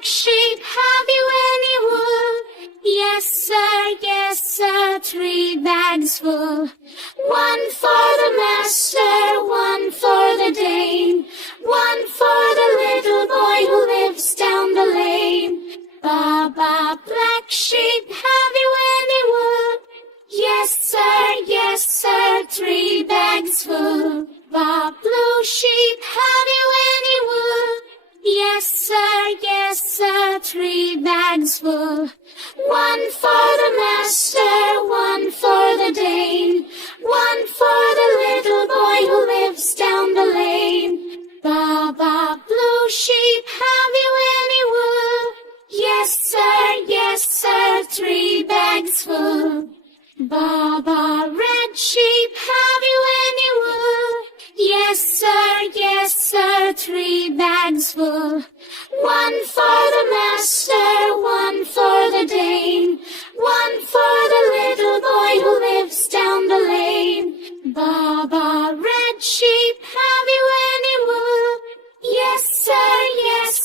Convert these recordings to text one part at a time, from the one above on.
black sheep, have you any wool? Yes sir, 3 bags full. 1 for the master, 1 for the dame, 1 for the little boy who lives down the lane. Baba, black sheep, have you any wool? Yes sir, 3 bags full. Ba, blue sheep, have you any wool? Yes sir, 3 bags full. 1 for the master, 1 for the dame, 1 for the little boy who lives down the lane. Baba, blue sheep, have you any wool? Yes sir, 3 bags full. Baba, red sheep, have you any wool? Yes sir, 3 bags full. 1 for the master, 1 for the dame, 1 for the little boy who lives down the lane. Baba, red sheep, have you any wool? Yes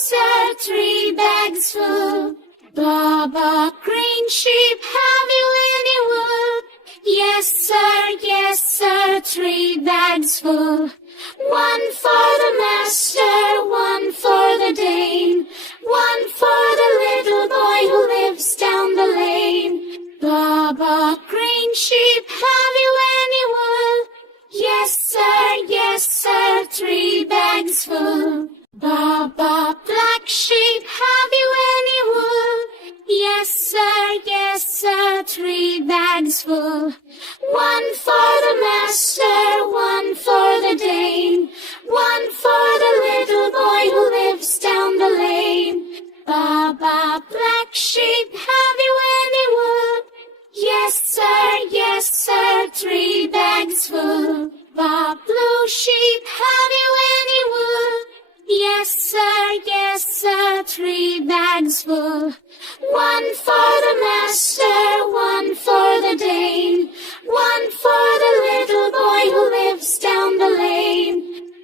sir, 3 bags full. Baba, green sheep, have you any wool? Yes sir, 3 bags full. 1 for the master, 1 for the dame, 1 for the little boy who lives down the lane. Baba, green sheep, have you any wool? Yes sir, 3 bags full. Baba, black sheep, have you any wool? Yes sir, 3 bags full. 1 for the master, 1 for the dame, 1 for the little boy who lives down the lane. Baba, black sheep, have you any wool? Yes sir, 3 bags full. Baba, blue sheep, have you any wool? Yes sir, 3 bags full. 1 for the master, 1 for the dame, 1 for the little boy who lives down the lane.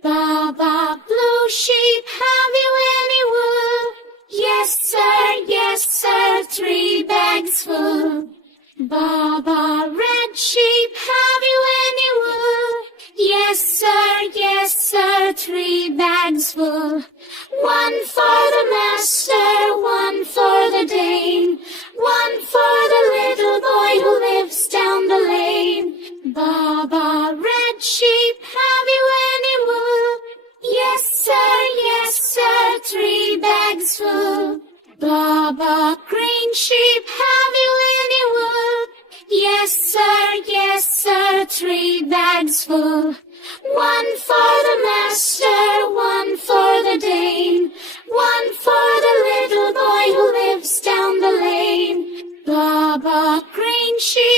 Baba, blue sheep, have you any wool? Yes sir, 3 bags full. Baba, red sheep, have you any wool? Yes sir, 3 bags full. 1 for the master, 1 for the dame, 1 for the little boy who lives down the lane. Baba, red sheep, have you any wool? Yes sir, 3 bags full. Baba, green sheep, have you any wool? Yes sir, 3 bags full. 1 for the master, 1 for the dame, 1 for the little boy who lives down the lane. Baba, green sheep,